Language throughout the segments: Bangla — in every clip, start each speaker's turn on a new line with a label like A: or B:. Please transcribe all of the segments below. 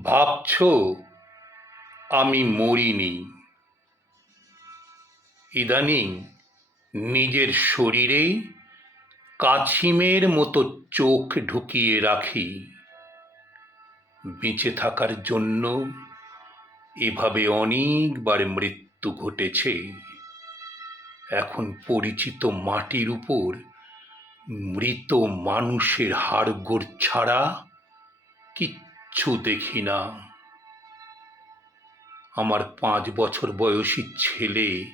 A: ভাবছ আমি মরিনি। ইদানিং নিজের শরীরে কাছিমের মতো চোখ ঢুকিয়ে রাখি। বেঁচে থাকার জন্য এভাবে অনেকবার মৃত্যু ঘটেছে। এখন পরিচিত মাটির উপর মৃত মানুষের হাড়গোড় ছাড়া কিচ্ছু দেখি না। আমার পাঁচ বছর বয়সী ছেলে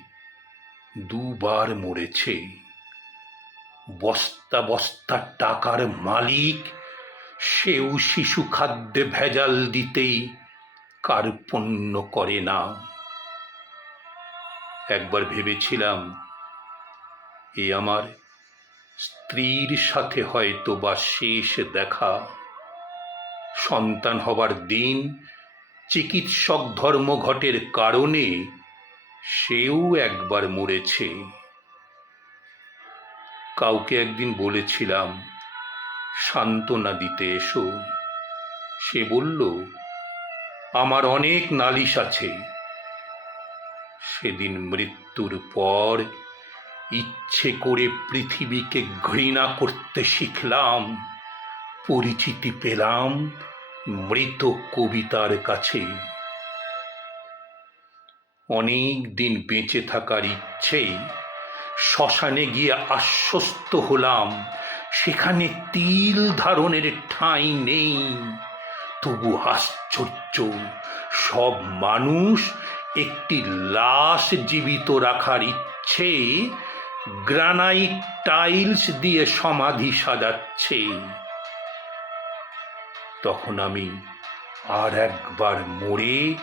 A: দুবার মরেছে। বস্তা বস্তা টাকার মালিক, সেও শিশু খাদ্যে ভেজাল দিতেই কার্পণ্য করে না। একবার ভেবেছিলাম, এ আমার স্ত্রীর সাথে হয়তো বা শেষ দেখা। সন্তান হবার দিন, চিকিৎসক ধর্মঘটের কারণে সেও একবার মরেছে। কাউকে একদিন বলেছিলাম, সান্ত্বনা দিতে এসো। সে বলল, আমার অনেক নালিশ আছে। সেদিন মৃত্যুর পর ইচ্ছে করে পৃথিবীকে ঘৃণা করতে শিখলাম। পরিচিতি পেলাম মৃত কবিতার কাছে। অনেক দিন বেঁচে থাকার ইচ্ছে, শ্মশানে গিয়ে আশ্বস্ত হলাম, সেখানে তিল ধারণের ঠাঁই নেই। তবু আশ্চর্য, সব মানুষ একটি লাশ জীবিত রাখার ইচ্ছে, গ্রানাইট টাইলস দিয়ে সমাধি সাজাচ্ছে। তখন আমি আর একবার মরে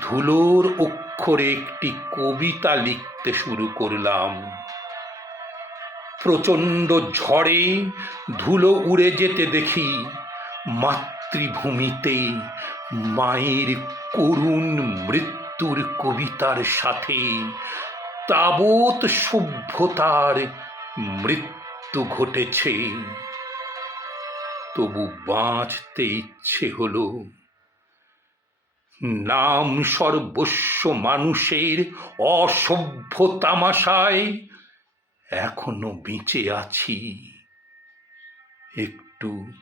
A: ধুলোর অক্ষরে একটি কবিতা লিখতে শুরু করলাম। প্রচণ্ড ঝড়ে ধুলো উড়ে যেতে দেখি মাতৃভূমিতে মায়ের করুণ মৃত্যুর কবিতার সাথে তাবৎ সভ্যতার মৃত্যু ঘটেছে। তবু বাঁচতে ইচ্ছে হল। নাম সর্বস্ব মানুষের অসভ্য তামাশায় এখনও বেঁচে আছি। একটু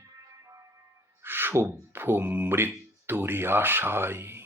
A: সভ্য মৃত্যুরে আশায়।